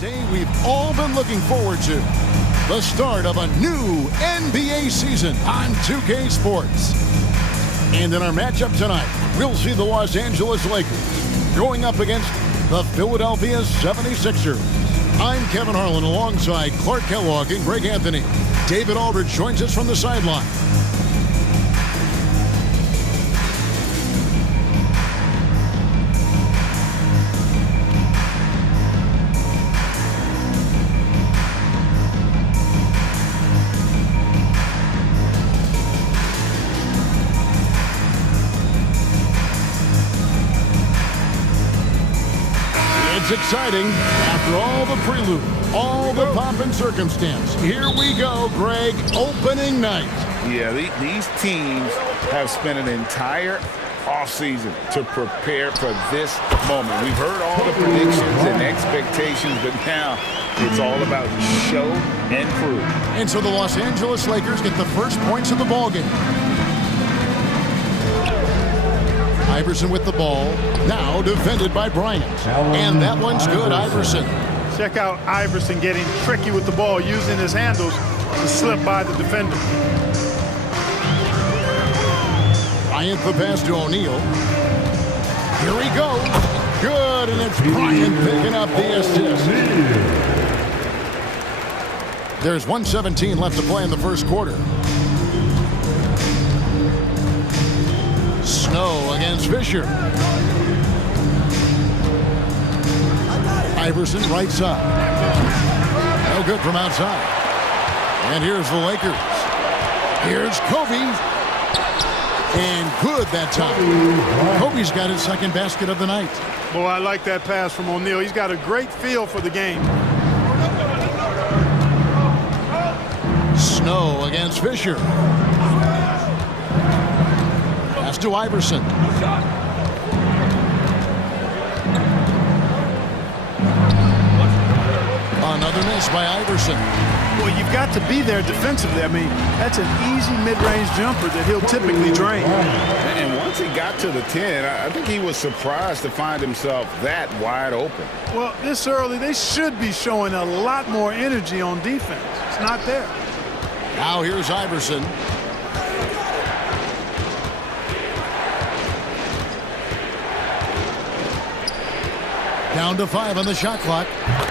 Day we've all been looking forward to. The start of a new NBA season on 2K Sports. And in our matchup tonight, we'll see the Los Angeles Lakers going up against the Philadelphia 76ers. I'm Kevin Harlan alongside Clark Kellogg and Greg Anthony. David Aldridge joins us from the sideline. It's exciting. After all the prelude, all the pomp and circumstance, here we go, Greg, opening night. Yeah, these teams have spent an entire offseason to prepare for this moment. We've heard all the predictions and expectations, but now it's all about show and prove. And so the Los Angeles Lakers get the first points of the ballgame. Iverson with the ball, now defended by Bryant. And that one's good, Iverson. Check out Iverson getting tricky with the ball, using his handles to slip by the defender. Bryant the pass to O'Neal. Here he goes. Good, and it's Bryant picking up the assist. There's 1:17 left to play in the first quarter. Snow against Fisher. Iverson right side. No good from outside. And here's the Lakers. Here's Kobe. And good that time. Kobe's got his second basket of the night. Boy, I like that pass from O'Neal. He's got a great feel for the game. Snow against Fisher. Pass to Iverson. Another miss by Iverson. Well, you've got to be there defensively. I mean, that's an easy mid-range jumper that he'll typically drain. And once he got to the 10, I think he was surprised to find himself that wide open. Well, this early, they should be showing a lot more energy on defense. It's not there. Now here's Iverson. Down to 5 on the shot clock.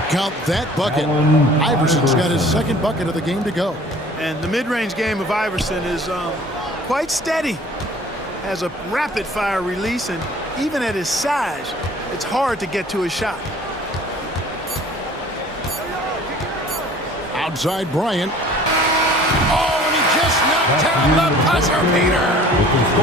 Count that bucket. Iverson's got his second bucket of the game to go. And the mid-range game of Iverson is quite steady. Has a rapid-fire release, and even at his size, it's hard to get to his shot. Outside Bryant. Oh, and he just knocked down the buzzer beater.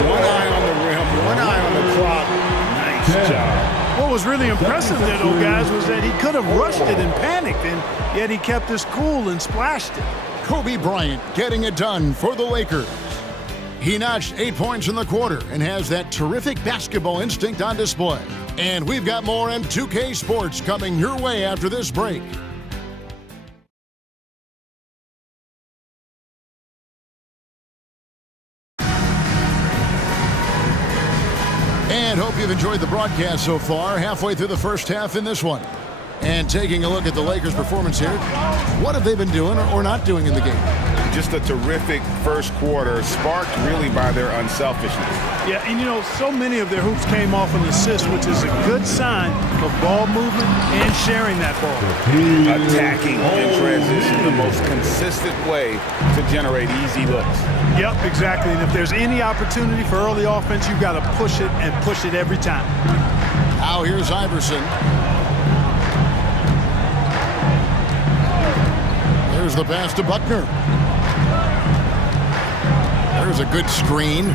One eye on the rim, one eye on the clock. Nice job. What was really impressive there, though, guys, was that he could have rushed it and panicked, and yet he kept his cool and splashed it. Kobe Bryant getting it done for the Lakers. He notched 8 points in the quarter and has that terrific basketball instinct on display. And we've got more M2K Sports coming your way after this break. And hope you've enjoyed the broadcast so far, halfway through the first half in this one. And taking a look at the Lakers' performance here, what have they been doing or not doing in the game? Just a terrific first quarter, sparked really by their unselfishness. Yeah, and you know, so many of their hoops came off an assist, which is a good sign for ball movement and sharing that ball. Attacking in transition, the most consistent way to generate easy looks. Yep, exactly. And if there's any opportunity for early offense, you've got to push it and push it every time. Now here's Iverson. There's the pass to Buckner. There's a good screen.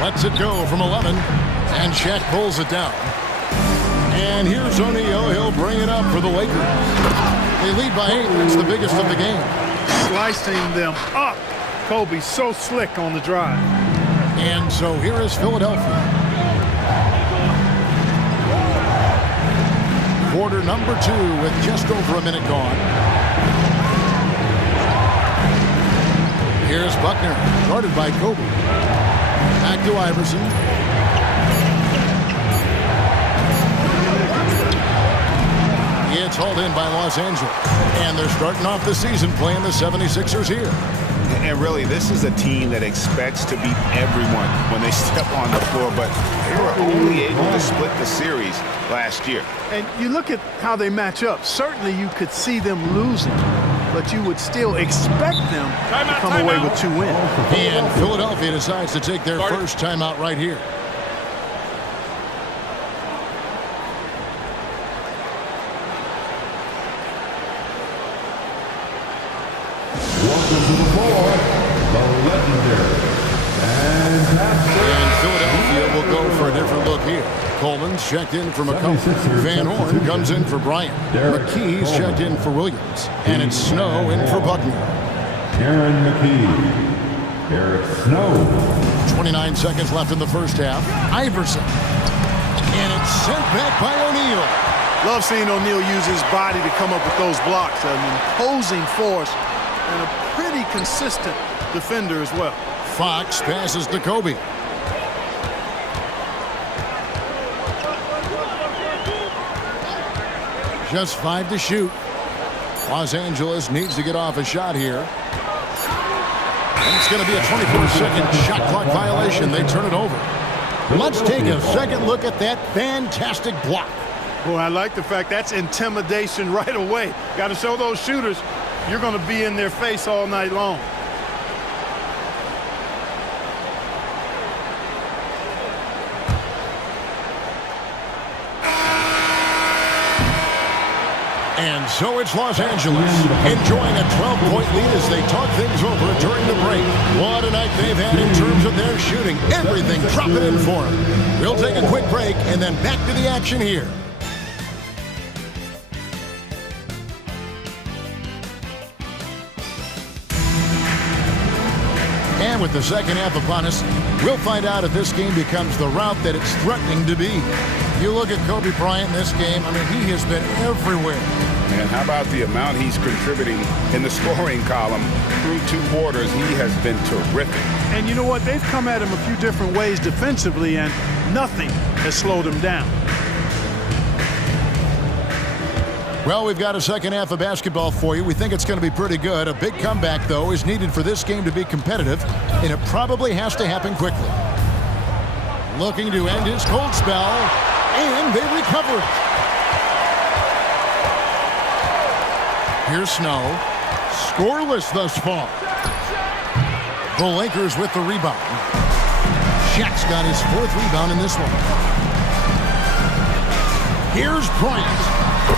Lets it go from 11. And Shaq pulls it down. And here's O'Neal. He'll bring it up for the Lakers. They lead by 8. That's the biggest of the game. Slicing them up. Kobe so slick on the drive. And so here is Philadelphia. Quarter number 2 with just over a minute gone. Here's Buckner, guarded by Kobe. Back to Iverson. It's hauled in by Los Angeles. And they're starting off the season playing the 76ers here. And really, this is a team that expects to beat everyone when they step on the floor, but they were only able to split the series last year. And you look at how they match up. Certainly you could see them losing, but you would still expect them to come away with 2 wins. And Philadelphia decides to take their first timeout right here. Welcome to the floor, the legendary And Philadelphia will go for a different look here. Coleman's checked in for McCollum. Van Horn comes in for Bryant. McKee's checked in for Williams. And it's Snow in for Buckner. Aaron McKee, Eric Snow. 29 seconds left in the first half. Iverson. And it's sent back by O'Neal. Love seeing O'Neal use his body to come up with those blocks. An imposing force and a pretty consistent defender as well. Fox passes to Kobe. Just 5 to shoot. Los Angeles needs to get off a shot here. And it's going to be a 24-second shot clock violation. They turn it over. Let's take a second look at that fantastic block. Boy, I like the fact that's intimidation right away. Got to show those shooters you're going to be in their face all night long. And so it's Los Angeles enjoying a 12-point lead as they talk things over during the break. What a night they've had in terms of their shooting. Everything dropping in for them. We'll take a quick break and then back to the action here. And with the second half upon us, we'll find out if this game becomes the route that it's threatening to be. You look at Kobe Bryant in this game, I mean, he has been everywhere. And how about the amount he's contributing in the scoring column? Through 2 quarters, he has been terrific. And you know what? They've come at him a few different ways defensively, and nothing has slowed him down. Well, we've got a second half of basketball for you. We think it's going to be pretty good. A big comeback, though, is needed for this game to be competitive, and it probably has to happen quickly. Looking to end his cold spell, and they recover it. Here's Snow. Scoreless thus far. The Lakers with the rebound. Shaq's got his 4th rebound in this one. Here's Bryant.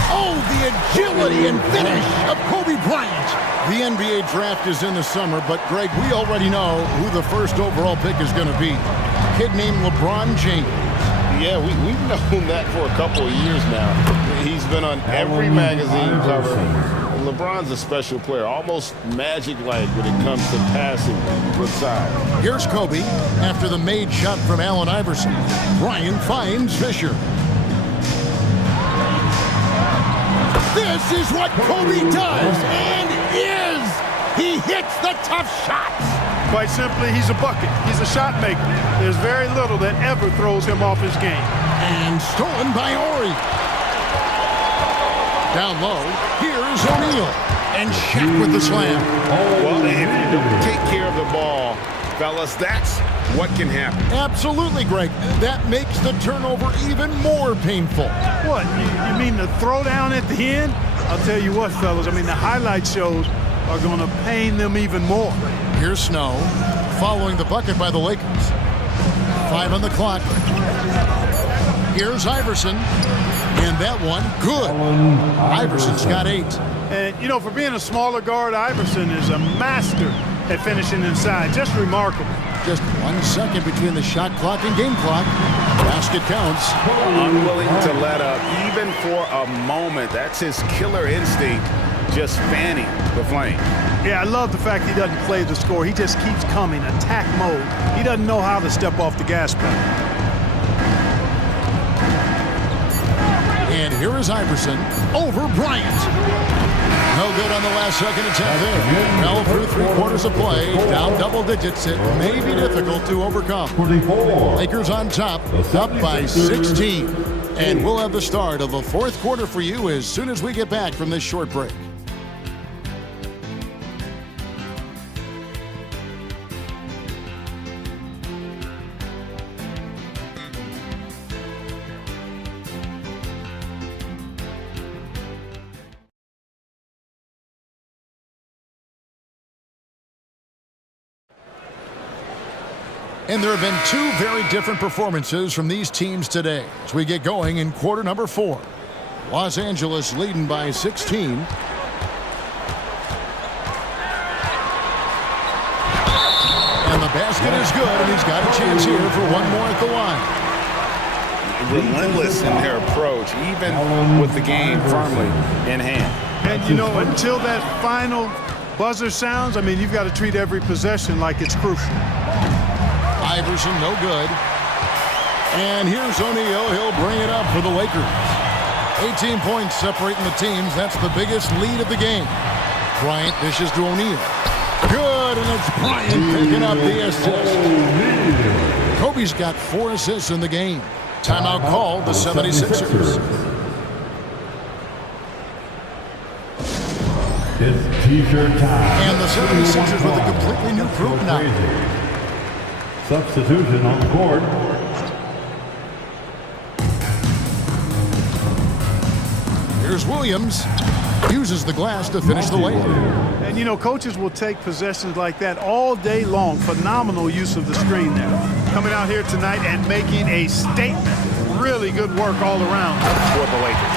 Oh, the agility and finish of Kobe Bryant. The NBA draft is in the summer, but Greg, we already know who the first overall pick is going to be. A kid named LeBron James. Yeah, we've known that for a couple of years now. He's been on every magazine cover. And LeBron's a special player, almost magic-like when it comes to passing inside. Here's Kobe after the made shot from Allen Iverson. Bryant finds Fisher. This is what Kobe does and is. He hits the tough shots. Quite simply, he's a bucket. He's a shot maker. There's very little that ever throws him off his game. And stolen by Ori. Down low, here's O'Neal. And Shaq with the slam. Well, if you don't take care of the ball, fellas, that's what can happen. Absolutely, Greg. That makes the turnover even more painful. What, you mean the throwdown at the end? I'll tell you what, fellas, I mean, the highlight shows are going to pain them even more. Here's Snow, following the bucket by the Lakers. 5 on the clock. Here's Iverson, and that one, good. Iverson's got 8. And, you know, for being a smaller guard, Iverson is a master at finishing inside. Just remarkable. Just 1 second between the shot clock and game clock. Basket counts. Unwilling to let up, even for a moment. That's his killer instinct, just fanning the flame. Yeah, I love the fact he doesn't play the score. He just keeps coming, attack mode. He doesn't know how to step off the gas pedal. And here is Iverson over Bryant. No good on the last second attempt there. Well, through 3 quarters of play, down double digits, it may be difficult to overcome. 24. Lakers on top, up by 16. And we'll have the start of the fourth quarter for you as soon as we get back from this short break. And there have been two very different performances from these teams today as we get going in quarter number 4. Los Angeles leading by 16. And the basket is good, and he's got a chance here for one more at the line. Relentless in their approach, even with the game firmly in hand. And, you know, until that final buzzer sounds, I mean, you've got to treat every possession like it's crucial. Iverson, no good. And here's O'Neal. He'll bring it up for the Lakers. 18 points separating the teams. That's the biggest lead of the game. Bryant dishes to O'Neal. Good, and it's Bryant picking up the assist. Kobe's got 4 assists in the game. Timeout called the 76ers. It's T-shirt time. And the 76ers with a completely new group now. Substitution on the court. Here's Williams. Uses the glass to finish the layup. And, you know, coaches will take possessions like that all day long. Phenomenal use of the screen there. Coming out here tonight and making a statement. Really good work all around for the Lakers.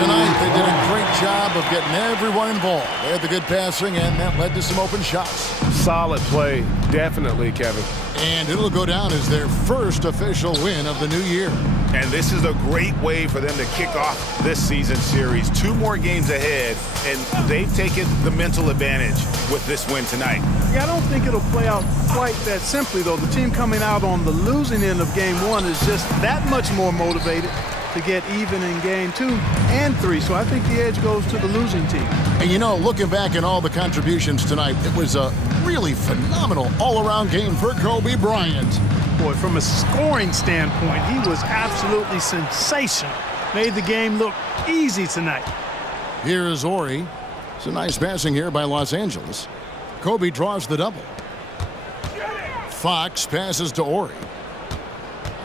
Tonight, they did a great job of getting everyone involved. They had the good passing, and that led to some open shots. Solid play, definitely, Kevin. And it'll go down as their first official win of the new year. And this is a great way for them to kick off this season series. 2 more games ahead, and they've taken the mental advantage with this win tonight. Yeah, I don't think it'll play out quite that simply, though. The team coming out on the losing end of game 1 is just that much more motivated to get even in game 2 and 3. So I think the edge goes to the losing team. And, you know, looking back at all the contributions tonight, it was a really phenomenal all-around game for Kobe Bryant. Boy, from a scoring standpoint, he was absolutely sensational. Made the game look easy tonight. Here is Ori. It's a nice passing here by Los Angeles. Kobe draws the double. Fox passes to Ori.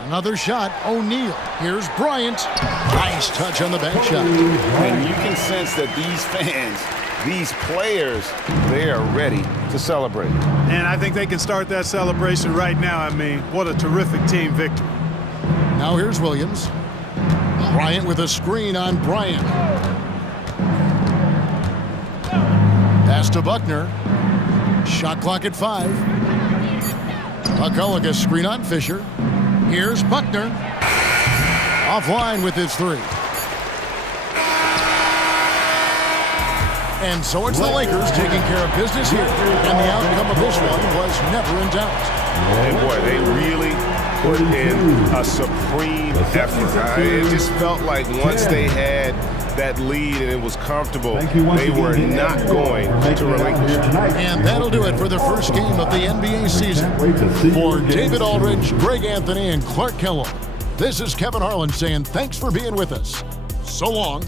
Another shot, O'Neal. Here's Bryant. Nice touch on the back shot. And you can sense that these fans, these players, they are ready to celebrate. And I think they can start that celebration right now. I mean, what a terrific team victory. Now here's Williams. Bryant with a screen on Bryant. Pass to Buckner. Shot clock at 5. McCulloch a screen on Fisher. Here's Buckner. Offline with his 3. And so it's the Lakers taking care of business here. And the outcome of this one was never in doubt. And boy, they really put in a supreme effort. It just felt like once they had that lead and it was comfortable, they were not going to relinquish. And that'll do it for the first game of the NBA season. For David Aldridge, Greg Anthony, and Clark Kellogg, this is Kevin Harlan saying thanks for being with us. So long.